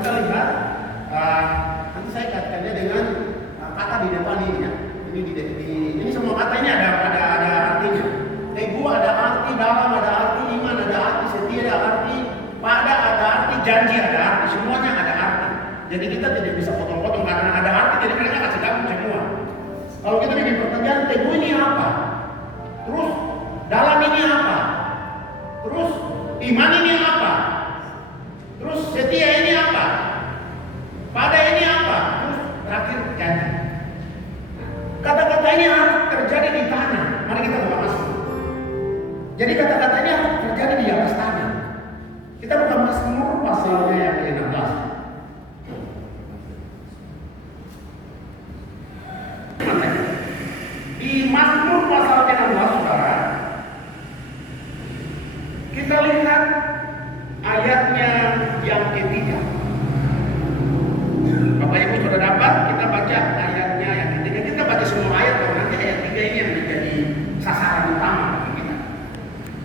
kita lihat nanti saya kaitkannya dengan kata di depan ini ya. Ini semua kata ini ada artinya. Teguh ada arti dalam, ada arti iman, ada arti setia, ada arti pada, ada arti janji, ada arti, semuanya ada arti. Jadi kita tidak bisa potong-potong karena ada arti, jadi mereka kasih gabung semua. Kalau kita bikin pertanyaan, teguh ini apa? Terus dalam ini apa? Terus iman ini apa? Terus setia ini apa? Pada ini apa? Terus terakhir janji. Kata-kata ini harus terjadi di tanah. Mari kita buka masuk. Jadi kata-kata ini harus terjadi di atas tanah. Kita buka Mazmur pasalnya yang ke-16. Di Mazmur pasal ke-16, saudara, kita lihat ayatnya yang ketiga. Bapak Ibu sudah dapat, kita baca ayatnya yang ketiga. Kita baca semua ayat, kalau nanti ayat 3 ini yang menjadi sasaran utama bagi kita.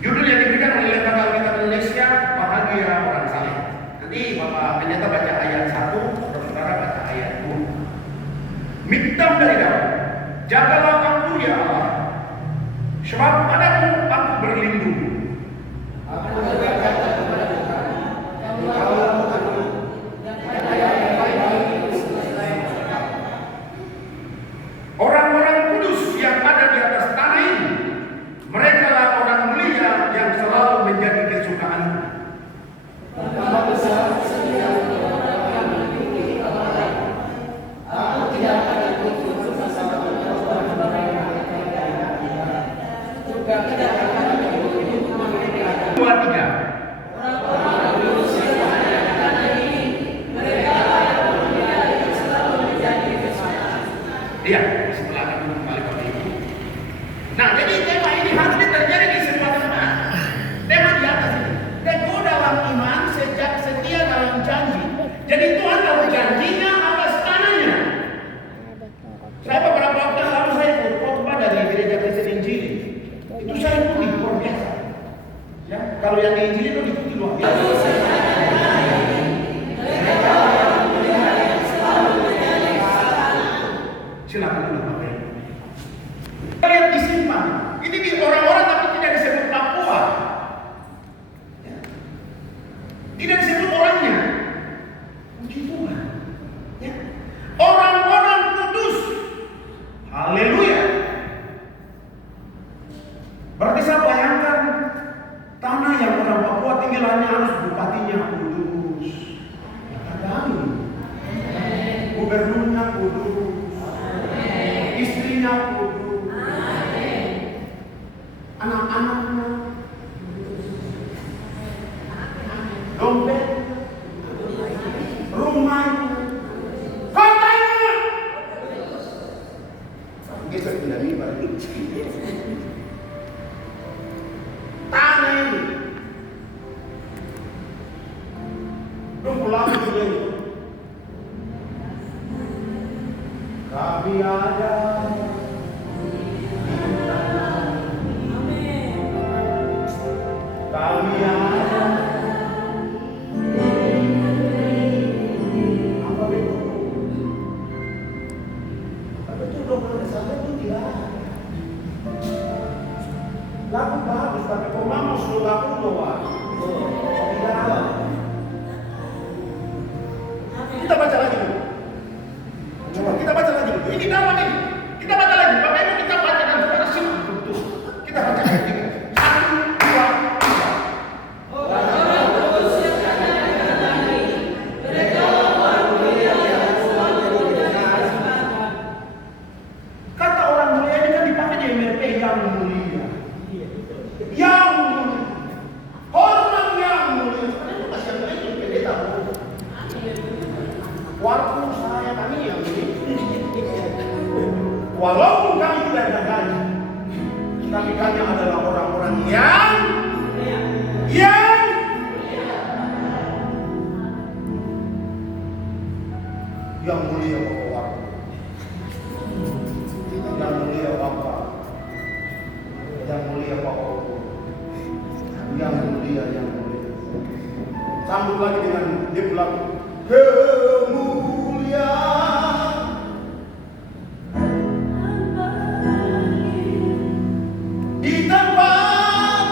Judul yang diberikan oleh Lembaga Alkitab Indonesia, Bahagia Orang Saleh. Nanti Bapak Pendeta baca ayat 1, saudara baca ayat 2. Miktam dari Daud, jagalah aku ya Allah, sebab padamu aku berlindung. Aku berkata kepada Tuhan, Engkaulah Tuhanku, dan tiada yang lain bagiku selain Engkau. Orang-orang kudus yang ada di atas tanah ini, merekalah orang mulia yang selalu menjadi kesukaanku. Betapa besar setiap orang yang memiliki kebenaran. Aku tidak akan ikut bersama orang mereka juga tidak akan ikut mereka. 2, 3. Orang-orang kudus yang ada di tanah ini, merekalah orang mulia yang selalu menjadi kesukaanku. Iya, sebelah itu kembali pada itu. Nah, jadi tema ini harus terjadi di semua tempat. Tema di atas ini. Teguh dalam iman, setia dalam janji. Jadi Tuhan dalam janjinya atas tanahnya. Saya beberapa waktu lalu saya ikut khotbah dari gereja Kristen Injil. Itu saya ikuti luar biasa. Ya, kalau yang di Injil itu diikuti luar biasa. Silakan dulu Bapak Ibu. Lihat disimpan. Ini di orang-orang tapi tidak disebut Papua. Ya. Tidak disebut orangnya. Puji Tuhan. Ya. Orang-orang kudus. Haleluya. Berarti saya bayangkan tanah yang orang Papua tinggalannya harus bupatinya kudus. Katakan. Gubernurnya kudus. Istrinya kudus. Anak-anaknya dompet, rumahnya, kotanya. Kita tidak libat. Tanah ini belum pulang juga ini. Kami ada. Kami ada. Apa itu? Tapi itu dokter sampai itu tidak ada. Lagu bagus, tapi kok mama suruh lagu doang. Tidak ada. Kita baca lagi dulu. Coba kita baca lagi dulu. Ini dalam ini. Kita baca lagi. Bapak Ibu kita baca dan saudara simak betul. Kita baca lagi. 1, 2, 3. Kata orang mulia ini kan dipakai di MRP yang mulia. Yang mulia. Hormat yang mulia. Sebenarnya itu masih yang mulia itu pendeta. Waktu saya kami yang mulia. Walaupun kami tidak ada gaji, tapi kami adalah orang-orang yang mulia Bapak. Yang mulia Bapak. Yang mulia Bapak. Yang mulia. Sambut lagi dengan dia bilang kemuliaan di tempat.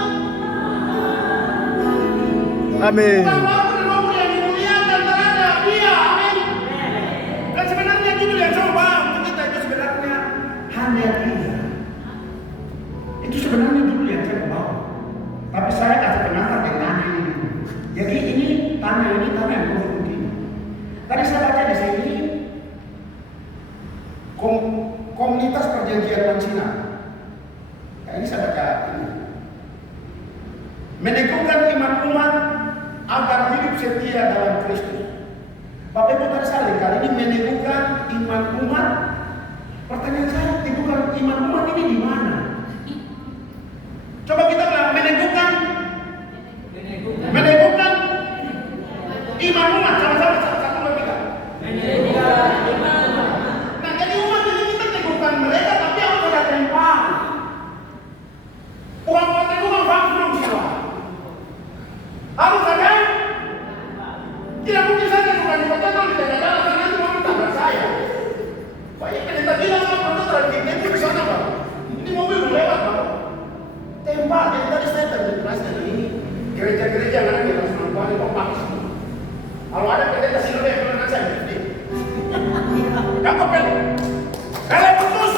Amin. Bukan waktu dan waktu yang dimuliakan terhadap dia. Amin. Dan sebenarnya gini yang coba untuk kita itu sebenarnya hanya dia. Itu sebenarnya dulu yang saya bawa. Tapi saya kasih pengantar dengan tanah ini. Jadi ini tanah yang perlu begini. Tadi saya baca di sini komunitas perjanjian Pancina. Nah, ini saya baca ini. Meneguhkan iman umat agar hidup setia dalam Kristus. Bapak Ibu tadi saling kali ini meneguhkan iman umat. Pertanyaan saya, teguhkan iman umat ini di mana? Coba kita bilang meneguhkan iman umat sama-sama satu dua tiga. Nah jadi umat ini kita teguhkan mereka tapi harus ada tempat. Bukan teguhkan manusia. Harus ada. Tidak mungkin saja bukan di kota di tengah jalan karena nanti mau tabrak saya. Banyak kita bilang sama penonton di sana Pak. Ini mobil lewat Pak. Tempat yang tadi saya terjelaskan ini gereja-gereja yang ada di atas Tuhan itu kompak. Kalau ada pendeta siluman yang pernah saya berhenti. Kamu bela putus,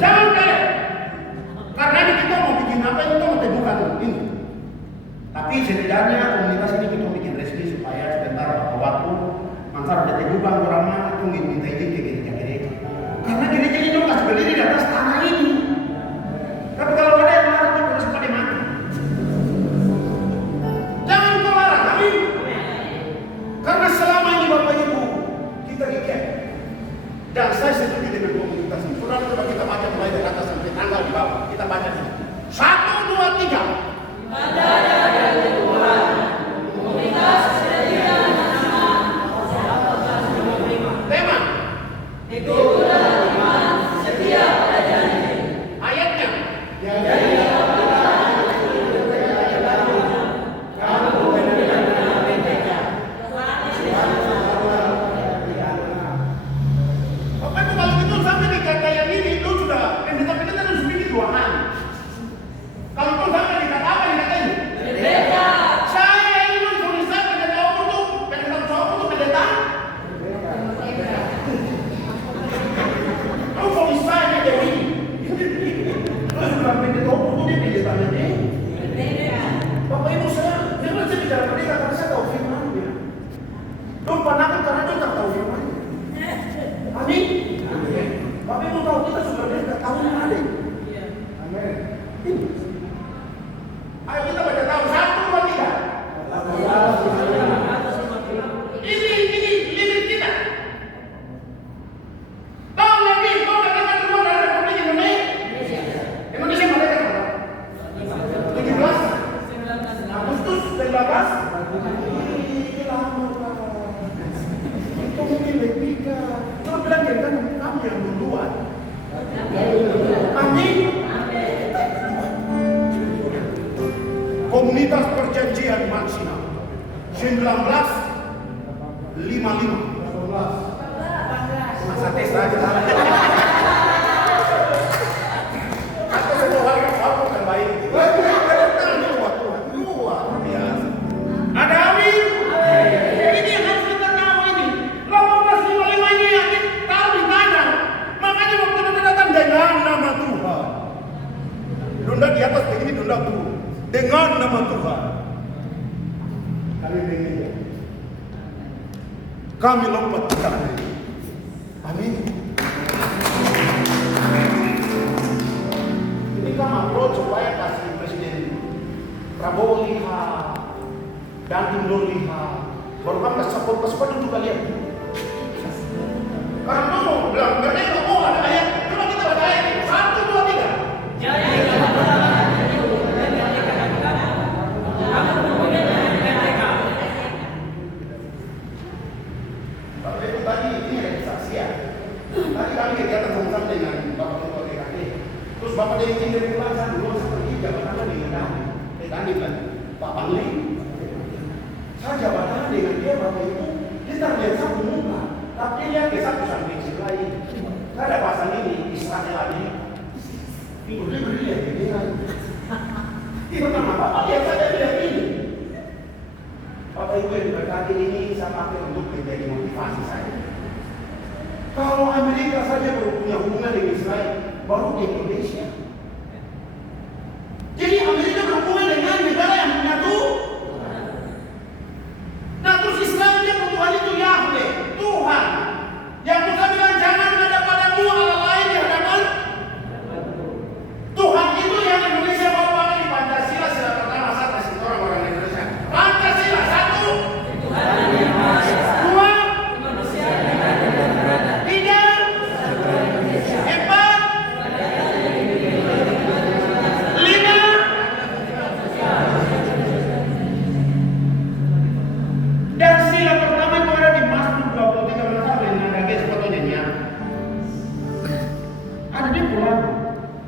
jangan bela. Karena ini kita mau bikin apa ini kita mau teguhkan ini. Tapi setidaknya komunitas ini kita bikin resmi supaya sebentar waktu mantar ada teguhkan orang mana itu minta izin ke gereja-gereja. Karena gereja ini dong kasih berdiri di atas tanah ini. Tapi kalau ada yang larang itu harus pada mati. Jangan kau larang, amin. Karena selama ini Bapak Ibu kita gigit. Dan saya setuju dengan komunitas ini. Saudara coba kita baca mulai dari atas sampai tanggal di bawah. Kita baca ini. 1, 2, 3. Ada dari Tuhan, komunitas setia nama, Tema. itu iman setia pada janji. Ayatnya. Jadi kamu benar-benar berbeda. Bapak Ibu kalau gitu sampai di kata yang ini lu sudah pendeta-pendeta harus bikin 2 kali. Kalau pun sampai di kata apa di kata ini? Berbeda. Saya ini tulisan pendeta cowok untuk pendeta. Kamu tulisan aja Dewi. Lu sudah pendeta untuk dia pendetanya deh. Bapak Ibu saya bicara pendeta karena saya tahu firman-Nya. Lu panahkan karena dia tak tahu firman-Nya. Amin. Bapak Ibu tahu kita sudah tidak tahu yang ada. Amin. Ini. Ayo kita baca tahu 1, 2, 3. Ini limit kita. Tahun lagi kau katakan keluar dari Republik Indonesia. Indonesia mereka berapa? 17 Agustus 19. Ini lama Pak. Itu mungkin lebih ke. Kau bilang kan kamu yang duluan. Amin. Komunitas perjanjian Pancina 1955. Masa tes aja lah. Atau semua warga apa yang baik. Luar biasa. Ada amin. Ini yang harus kita tahu ini. 1855 ini yang tahu di mana. Makanya waktu kita datang dengan nama Tuhan. Dunda di atas begini, dunda turun. Dengan nama Tuhan. Kami mengingat. Kami lompat ke tanah ini. Amin. Ini kan upload supaya kasih Presiden Prabowo lihat, dan Indo lihat. Baru kan support juga lihat. Karena mau bilang mereka mau ada ayat. Coba kita baca ayat ini. 1, 2, 3. Jadi Bapak Ibu tadi ini ada kesaksian. Tadi kami kegiatan sama-sama dengan Bapak Ketua DKP. Terus Bapak dari Cinderi Plaza dulu seperti jabatan di Tani kan Pak Bangli. Saya jabatan dengan dia Bapak Ibu, dia terlihat satu muka, tapi dia ke satu samping lain. Saya ada pasang ini Israel ini. Beri ya, ini kan. Pertama Bapak lihat saja dia ini. Bapak Ibu yang diberkati ini saya pakai untuk menjadi motivasi saya. Kalau Amerika saja punya hubungan dengan Israel, baru di Indonesia. Jadi Amerika berhubungan dengan negara yang punya Tuhan. Nah terus Israel dia Tuhan itu Yahweh, Tuhan. Yang Musa bilang jangan ada padamu Allah lain di hadapan Tuhan itu yang Indonesia bawa pakai di Pancasila. Sila pertama saya kasih orang Indonesia. Pancasila satu, dua, tiga, empat, lima. Dan sila pertama itu ada di Mazmur 23 yang ada guys fotonya. Ada di pulau.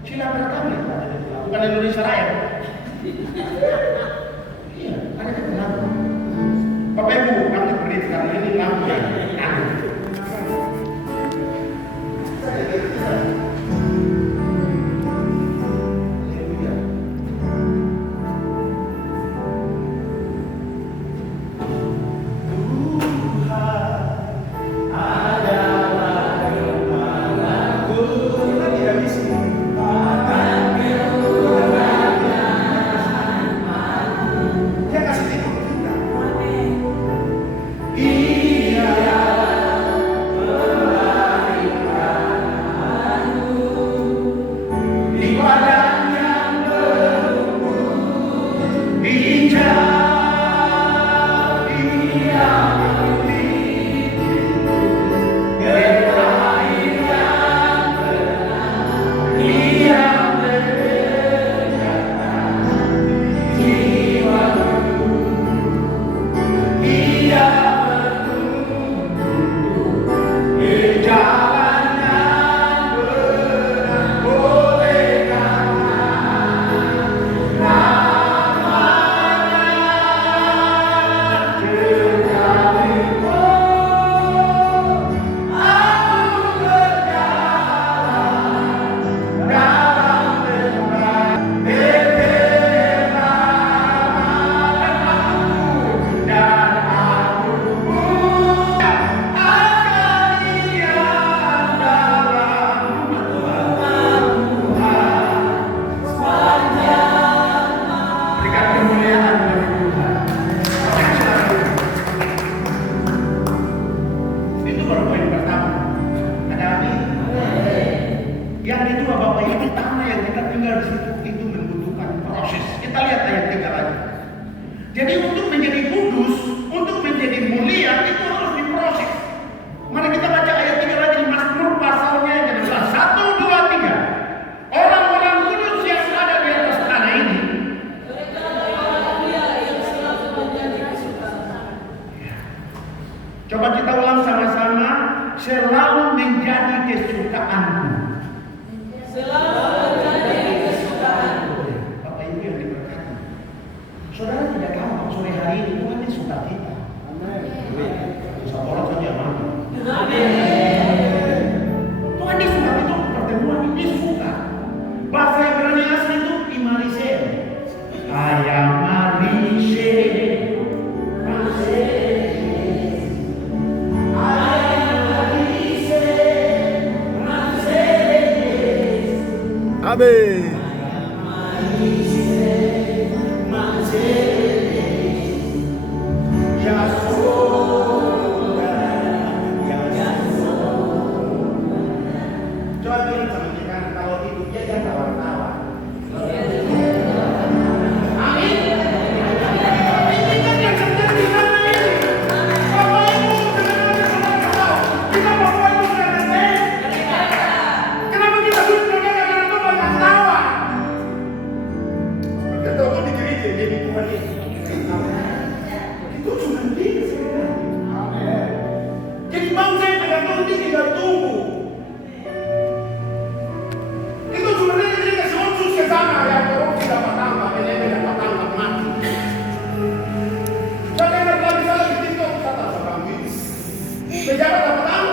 Sila pertama itu ada di pulau. Bukan Indonesia Raya. Iya, ada di pulau. Bapak Ibu, nanti beri karena ini lampu ya. Jadi untuk menjadi kudus, untuk menjadi mulia itu harus diproses. Mari kita baca ayat 3 lagi di Mazmur pasalnya yang ke-12. 1, 2, 3. Orang-orang kudus yang ada di atas tanah ini. Mereka adalah dia yang selalu menjadi kesukaan. Coba kita ulang sama-sama. Selalu menjadi kesukaanku. Selalu menjadi kesukaanku. Bapak Ibu yang diberkati. Saudara tidak gampang sore hari ini Tuhan yang suka kita. Amin. Saudara saja amin. Amin. Tuhan dia suka itu pertemuan ini suka. Bahasa Ibrani asli itu imarise. Ayam marise. Amin. Coba pilih teman-teman kalau hidupnya jangan tawar-tawar. Amin. Ini kan yang sedang di sana ini. Bapak Ibu, kita Bapak Ibu sudah selesai. Kenapa kita duduk karena Tuhan banyak tawa? Pejabat dapat tahu.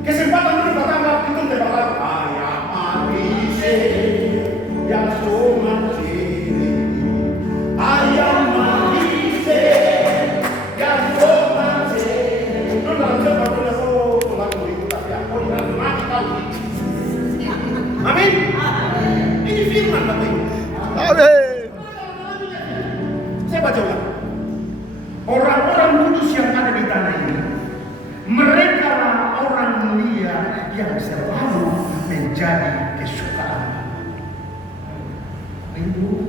Kesempatan itu bertambah itu tebak ayam marise yang somasi. Ayam marise yang somasi. Itu dalam sebuah lagu itu tapi aku dalam mati tahu. Amin. Ini firman Bapak Ibu. Amin. Saya baca ulang. Orang-orang kudus yang ada di tanah ini, mereka orang mulia yang selalu menjadi kesukaan. Ibu,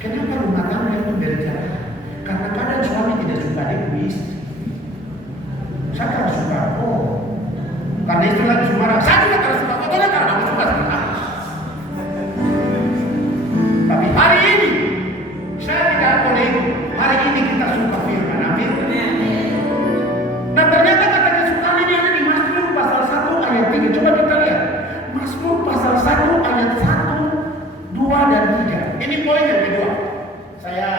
kenapa rumah tangga itu berjalan? Karena kadang suami tidak suka egois. Saya tak suka kok. Karena itu lagi sumarah. Saya juga tak suka kok. Karena aku suka sama. Tapi hari ini saya tidak boleh. Hari ini kita suka firman. Amin. Dan ternyata kata kesukaan ini ada di Mazmur pasal 1 ayat 3. Coba kita lihat. Mazmur pasal 1 ayat 1, 2 dan 3. Ini poin yang kedua. Saya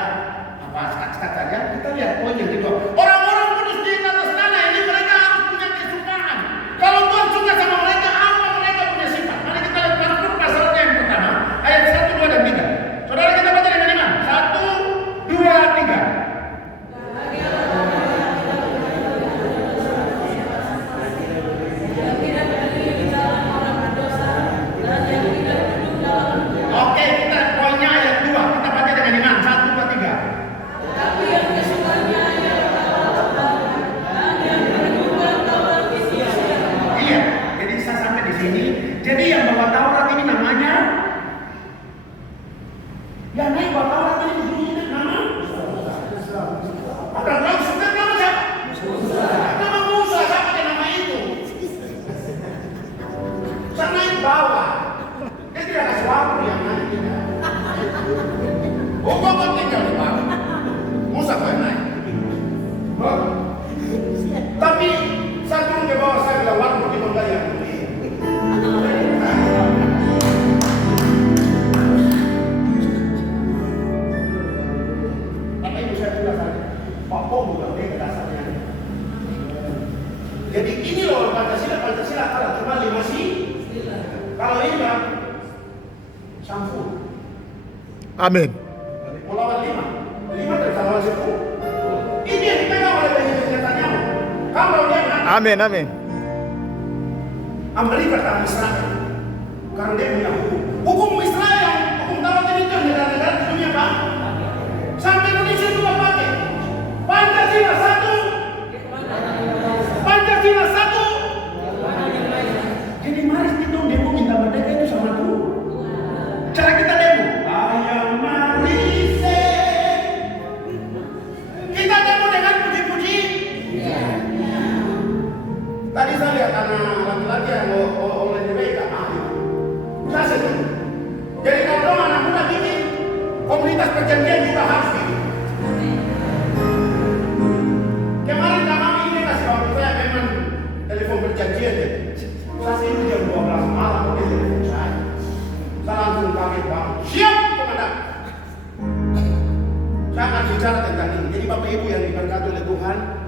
sekat saja. Kita lihat poin yang kedua. Orang-orang kudus di atas tanah ini mereka harus punya kesukaan. Kalau Tuhan suka sama mereka, apa mereka punya sifat? Mari kita lihat Mazmur pasalnya yang pertama ayat 1, 2 dan 3. Saudara kita baca dengan iman. 1, 2, 3. Oke, kita poinnya ayat 2. Kita baca dengan iman. 1, 2, 3. Iya, jadi saya sampai di sini. Jadi yang bawa Taurat ini namanya, yang naik bawa Taurat ini dulunya nama? Ada tahu sudah nama siapa? Nama Musa. Siapa pakai nama itu? Saya naik bawah. Dia tidak kasih waktu yang naik tidak. Oh, kok tinggal di bawah. Musa kau yang naik. Oh. Tapi saya turun ke bawah, saya bilang waktu di bawah yang ini. Bapak Ibu saya bilang saja, Pak Pong bukan ke dasarnya. Jadi ini loh Pancasila kalau cuma 5 sih. Kalau ini Bang, campur. Amin. Melawan 5 terlawan 10. Ini yang dipegang oleh Benyamin Netanyahu. Kalau dia mengatakan Amin. Amin. Amerika dan Israel, karena dia punya hukum Israel, hukum Taurat itu negara-negara di dunia Bang. Sampai Indonesia juga pakai Pancasila 1. Pancasila 1. Jadi mari kita demo minta merdeka itu sama Tuhan. Cara kita demo, ayam marise. Kita demo dengan puji-puji. Tadi saya lihat anak laki-laki yang oleh mereka, saya sedih. Jadi kalau anak muda bikin komunitas perjanjian juga harus bikin. Kemarin kami ini kasih waktu saya memang telepon perjanjian deh. Saya sini jam 12 malam dia telepon saya. Saya langsung kaget Bang. Siap komandan. Saya akan bicara tentang ini. Jadi Bapak Ibu yang diberkati oleh Tuhan,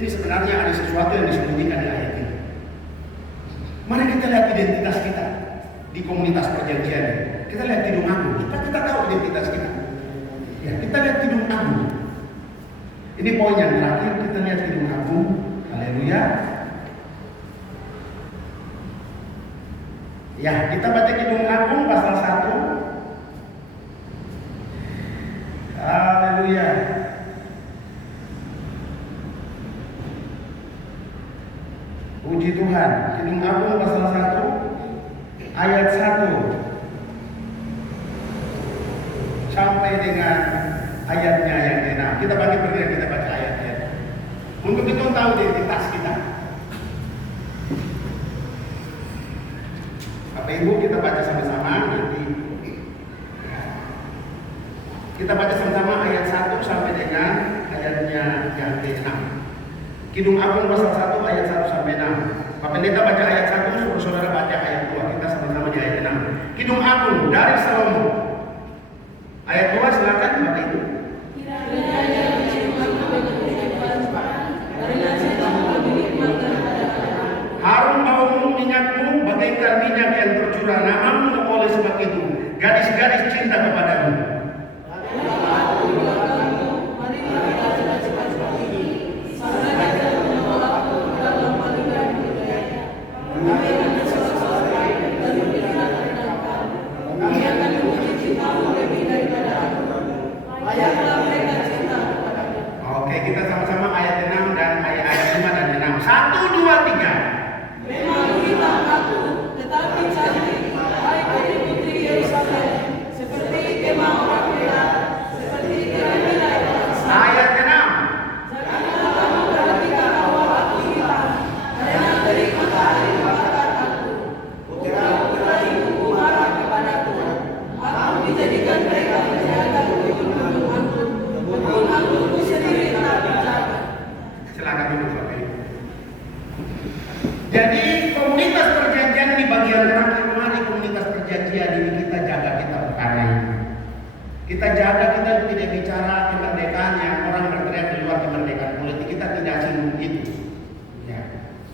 ini sebenarnya ada sesuatu yang disembunyikan di ayat ini. Mari kita lihat identitas kita di komunitas perjanjian. Kita lihat Kidung Agung, supaya kita tahu identitas kita. Ya, kita lihat Kidung Agung. Ini poin yang terakhir, kita lihat Kidung Agung. Haleluya. Ya, kita baca Kidung Agung pasal 1. Haleluya. Puji Tuhan. Kidung Agung pasal 1 ayat 1 sampai dengan ayatnya yang ke-6. Kita bagi berdiri, kita baca ayat-ayat. Untuk kita tahu identitas kita. Bapak Ibu kita baca sama-sama nanti. Kita baca sama-sama ayat 1 sampai dengan ayatnya yang ke-6. Kidung Agung pasal 1 ayat 1 sampai 6. Pak Pendeta baca ayat 1, saudara baca ayat 2. Kita sama-sama di ayat 6. Kidung Agung dari Salomo. Ayat 2 silakan Bapak Ibu. kita sama-sama ayat 6 dan ayat 5 dan 6. 1, 2, 3. Memang kita kaku, tetapi cantik, hai putri Yerusalem, seperti kemah orang merah, seperti tirai-tirai emas. Ayat 6. Janganlah kamu perhatikan awal aku hitam, karena terik matahari membakar aku. Putra-putra ibuku marah kepadaku. Aku dijadikan mereka menjaga kebun anggur. Kebun anggurku sendiri tak dijaga. Silakan duduk Bapak Ibu. Jadi komunitas perjanjian di bagian terakhir, mari komunitas perjanjian ini kita jaga, kita perkara ini. Kita jaga, kita tidak bicara kemerdekaan yang orang berteriak di luar kemerdekaan politik, kita tidak singgung itu. Ya.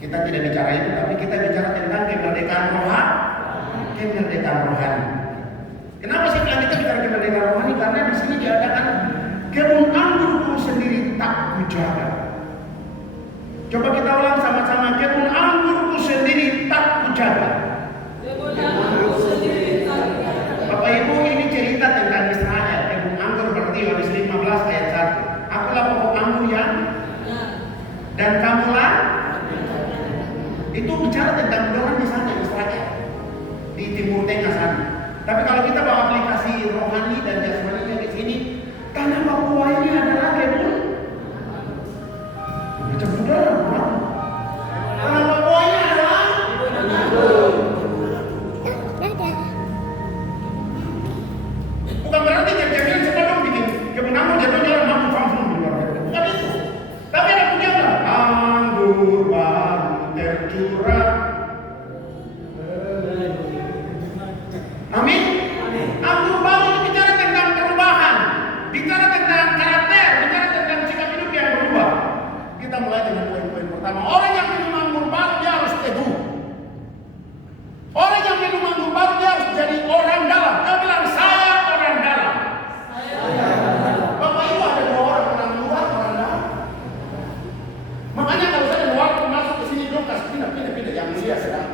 Kita tidak bicara itu, tapi kita bicara tentang kemerdekaan rohani. Kemerdekaan rohani. Kenapa saya bilang kita bicara kemerdekaan rohani? Karena di sini diadakan kebun anggurku sendiri tak kujaga. Coba kita ulang sama-sama, kebun anggurku sendiri tak kujaga. Kebun anggurku sendiri tak dijaga. Bapak Ibu, ini cerita tentang Israel. Kebun anggur berarti Yohanes 15 ayat 1. Akulah pokok anggur yang dan kamulah. Itu bicara tentang orang di sana Israel di Timur Tengah sana. Tapi kalau kita bawa aplikasi rohani dan jasmaninya di sini, tanah Papua ini adalah kebun. Macam udara, tanah Papua ini adalah bukan berarti jadian coba dong bikin kebun anggur jatuh jalan mampu langsung di luar. Bukan itu. Tapi ada punya nggak? Anggur baru tercurah. Amin. Anggur baru itu bicara tentang perubahan, bicara tentang karakter, bicara tentang sikap hidup yang berubah. Kita mulai dengan poin-poin pertama. Orang yang minum anggur baru dia harus teguh. Orang yang minum anggur baru dia harus jadi orang dalam. Dia bilang saya orang dalam. Bapak Ibu ada dua orang luar, orang dalam. Makanya kalau saya luar masuk ke sini dong kasih pindah yang mulia sedang.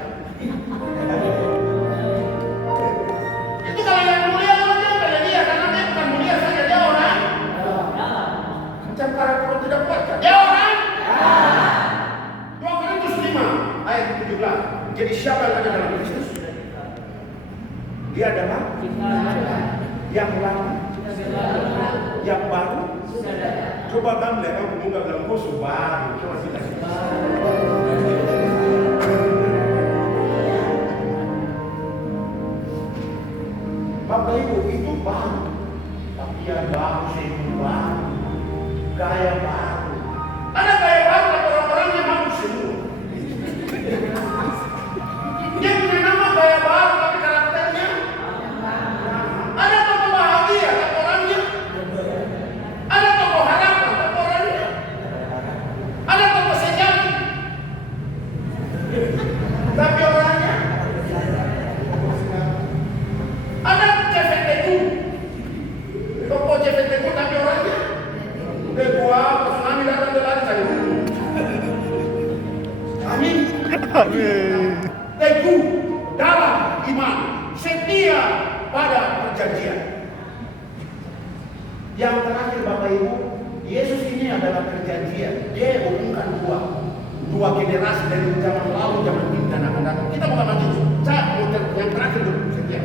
Itu kalau yang mulia orangnya pada dia karena dia bukan mulia saja, dia orang macam karakter tidak kuat kan? Dia orang 2 Korintus 5 ayat 17. Jadi siapa yang ada dalam Kristus? Dia adalah yang lama, yang baru. Coba kamu lihat kamu buka dalam kosong baru. Coba kita. Bapak Ibu itu baru, tapi yang baru itu baru, gaya baru. Ada gaya baru atau orang-orangnya baru semua. Dia punya nama gaya baru tapi karakternya. Ada tokoh bahagia tapi orangnya. Ada tokoh harapan tapi orangnya. Ada tokoh sejati tapi orangnya. Ada cefek teguh, tokoh cefek teguh tapi orangnya. Pas tsunami datang dia lari cari. Amin. Amin. Teguh dalam iman, setia pada perjanjian. Yang terakhir Bapak Ibu, Yesus ini adalah perjanjian. Dia hubungkan dua generasi dari zaman lalu, zaman ini dan akan datang. Kita bukan Matius. Saya mau yang terakhir dulu, setia.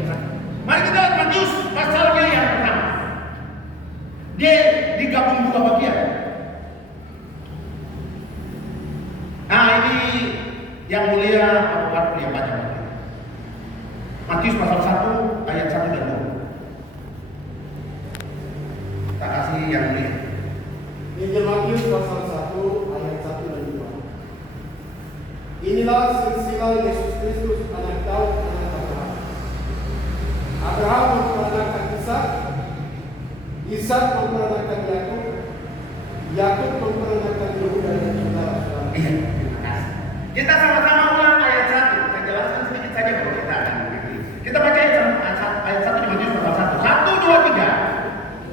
Mari kita lihat Matius pasalnya yang pertama. Dia digabung dua bagian. Nah ini yang mulia Bapak yang baca. Matius pasal 1 ayat 1 dan 2. Tak kasih yang mulia. Injil Matius pasal 1 ayat 1 dan 2. Inilah silsilah Yesus Kristus anak Daud anak Abraham. Abraham memperanakan Ishak, Ishak memperanakan Yakub, Yakub memperanakan Yehuda dan saudara-saudara. Iya, terima kasih. Kita sama-sama ulang ayat 1. Saya jelaskan sedikit saja baru kita akan mengerti. Kita baca ayat 1 di Matius pasal 1. 1, 2, 3.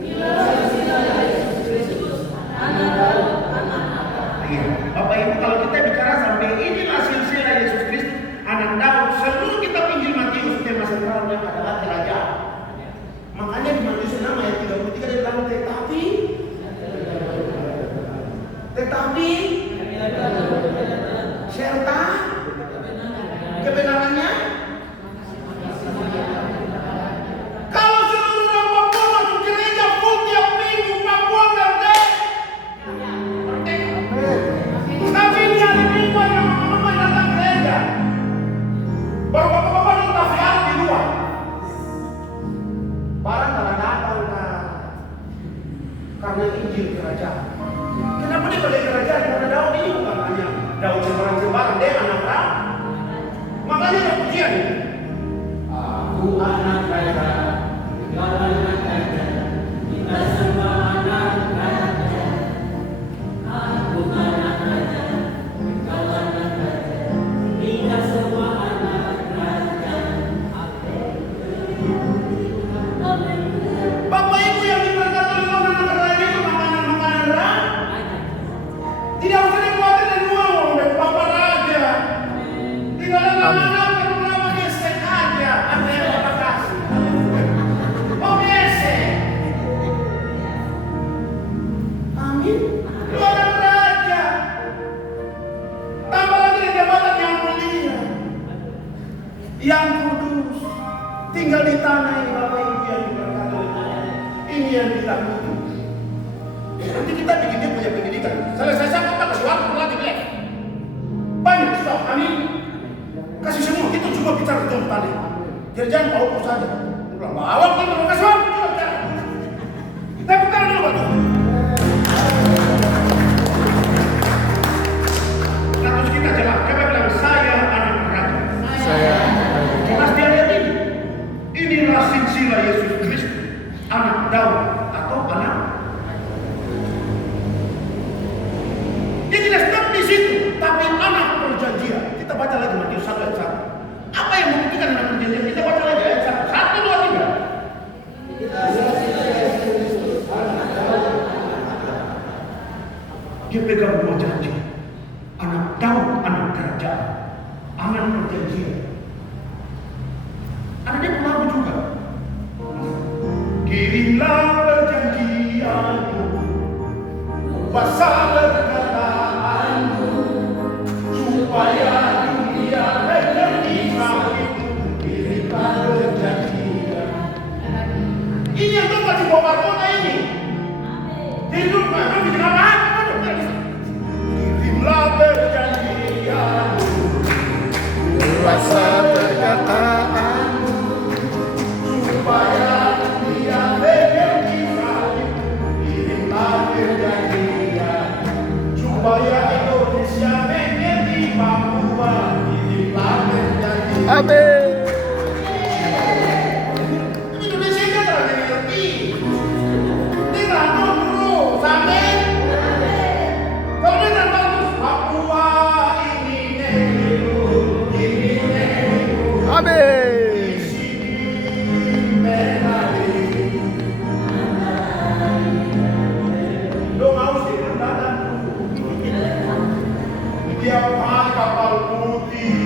Inilah silsilah Yesus Kristus, anak Daud, anak Abraham. Iya, Bapak Ibu kalau kita bicara sampai inilah silsilah Yesus Kristus, anak Daud, seluruh kitab Injil Matius tema sentralnya adalah kerajaan. Makanya di Matius 6 ayat 33 dia bilang tetapi perjanjian kerajaan. Kenapa dia pakai kerajaan? Karena Daud ini bukan hanya Daud sembarang-sembarang, dia anak Daud. Makanya ada pujian ini. Aku anak raja, kau anak raja, kita semua anak raja. Aku anak raja, kau anak raja, kita semua anak raja. Bapak Ibu yang diberkati oleh anak raja itu makanan-makanan raja. Tidak usah dikuatir dan uang dari Bapak Raja. Tidak ada nama-nama berapa gesek aja. Apa yang Bapak kasih? Oh gesek. Amin. Lu anak raja. Tambah lagi di jabatan yang mulia, yang kudus, tinggal di tanah ini Bapak Ibu yang diberkati oleh Tuhan. Ini yang kita butuh. Nanti kita bikin dia punya pendidikan. Selesai sampai apa kasih waktu lagi boleh. Banyak stop, amin. Kasih semua, kita coba bicara betul tadi. Jadi jangan bawa saja. Bawa kita mau kasih waktu kita bicara. Kita bicara dulu batu. Status kita jelas. Coba bilang saya anak raja. Saya Jelas dia lihat ini. Inilah silsilah Yesus Kristus, anak Daud atau anak. Dia tidak stop di situ, tapi anak perjanjian. Kita baca lagi Matius 1 ayat 1. Apa yang membuktikan anak perjanjian? Kita baca lagi ayat 1. 1, 2, 3. Dia pegang dua janji. Anak Daud, anak kerajaan. Anak perjanjian. Ada dia pengaku juga. Kirimlah perjanjianmu, pasal perkataanmu, supaya dunia mengerti salibmu. Kirimlah perjanjian. Ini yang tuh kasih bawa kota ini. Hidup mana bikin apa? Kirimlah perjanjianmu, kuasa perkataanmu, supaya dunia mengerti salibmu. Kirimlah perjanjian, supaya Indonesia mengerti Papua. Kirimlah perjanjian. amin. Indonesia ini adalah mengerti. Kita tahu terus, amin. Kalau kita tahu terus, Papua ini negeriku, ini negeriku. Amin. Lo mau sih rendahan. Tiap hari kapal putih,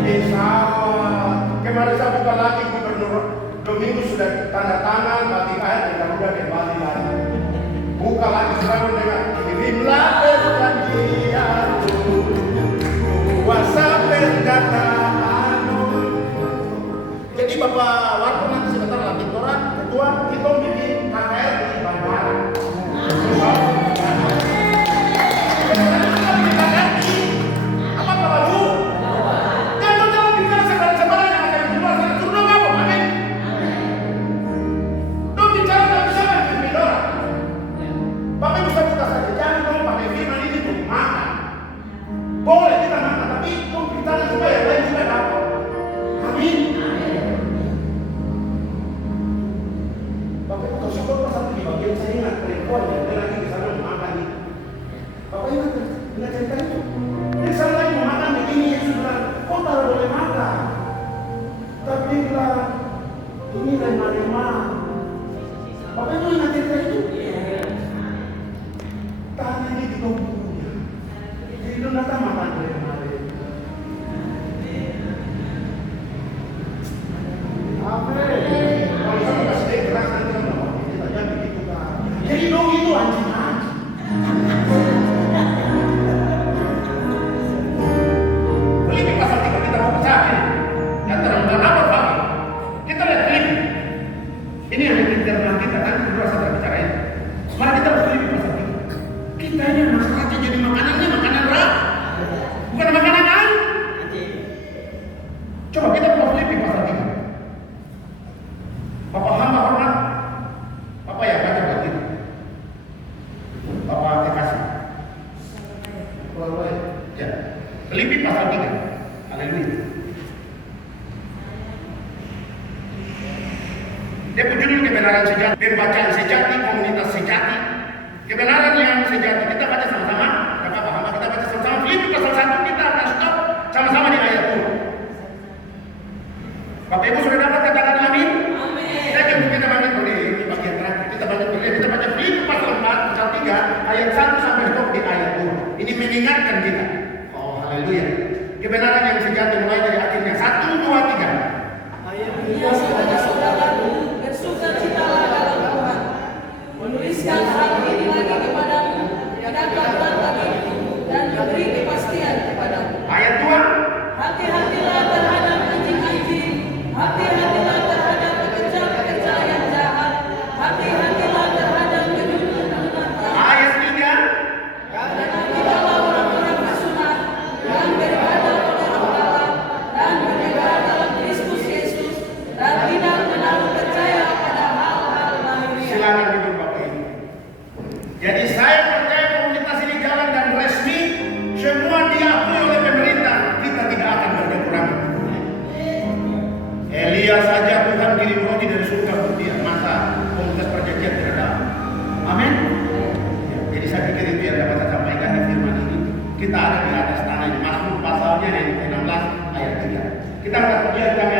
pesawat. Kemarin saya buka lagi gubernur Domingo sudah tanda tangan bagi air dan udah kembali lagi. Buka lagi selalu dengan kirimlah perjanjianmu, kuasa perkataanmu. Jadi Bapak Warko nanti sebentar lagi orang ketua kita bikin KKR di Bandara. Apa Bapak Bu? Jangan jangan bicara sebarang-sebarang yang akan keluar sana. Suruh apa? Amin. Dong bicara tak bisa dengan orang. Bapak bisa buka saja. Jangan dong pakai firman ini untuk makan. Boleh kita makan, tapi dong bicara supaya yang lain juga dapat. Amin. Bapak kalau syukur satu di bagian saya ingat perempuan yang dia lagi di sana makan itu. Bapak ingat cerita itu? Dia di sana lagi mau makan begini, Yesus bilang, kau tak boleh makan. Tapi dia bilang, ini lemah-lemah. Bapak itu ingat cerita itu? Tanah ini kita punya. Jadi itu datang makan lemah-lemah. Amin. Kalau saya kasih dia keras nanti kan kita jangan begitu kan. Jadi dong itu anjing-anjing. Filipi pasal 3 kita mau baca ini. Yang terang apa Pak? Kita lihat Filipi. Ini yang dikenal kita kan kedua saya bicara ini. Mari kita lihat Filipi pasal 3. Kita ini anak raja jadi makanannya makanan raja. Bukan makanan anjing. Coba kita buka Filipi pasal 3. Bapak hamba hormat, Bapak yang baca buat kita. Bapak kekasih. Baik. Ya. Filipi pasal 3. Haleluya. Dia judul kebenaran sejati, pembacaan sejati, komunitas sejati. Kebenaran yang sejati. Kita baca sama-sama. Kakak paham? Kita baca sama-sama. Filipi pasal 1 kita akan stop sama-sama di ayat 2. Bapak Ibu sudah dapat katakan amin? Amin. Saya akan kita bangkit berdiri di bagian terakhir. Kita bangkit berdiri. Kita baca Filipi pasal 4, pasal 3, ayat 1 sampai stop di ayat 2. Ini mengingatkan kita. Oh, haleluya. Kebenaran yang sejati mulai dari akhirnya. 1, 2, 3. Ya saudara-saudaraku, bersukacitalah dalam Tuhan. Menuliskan hal ini lagi kepadamu, tidak berat bagimu, dan memberi kepastian kepadamu. Ayat 2. Hati-hatilah terhadap anjing-anjing, hati-hatilah terhadap pekerja-pekerja yang jahat, hati-hatilah terhadap penyulut-penyulut. Ayat 3. Karena tidaklah orang-orang bersunat yang beribadah kepada Allah dan beribadah dalam Kristus Yesus dan tidak menaruh percaya pada hal-hal lahiriah. Silakan duduk Bapak Ibu. Jadi saya percaya komunitas ini jalan dan resmi. Semua diakui oleh pemerintah. Kita tidak akan berkekurangan. Elia saja Tuhan kirim roti dari surga untuk dia. Masa komunitas perjanjian tidak ada. Amin. Ya, jadi saya pikir itu yang dapat saya sampaikan di firman ini. Kita ada di atas tanah ini. Mazmur pasalnya yang 16 ayat 3. Kita akan pujian kami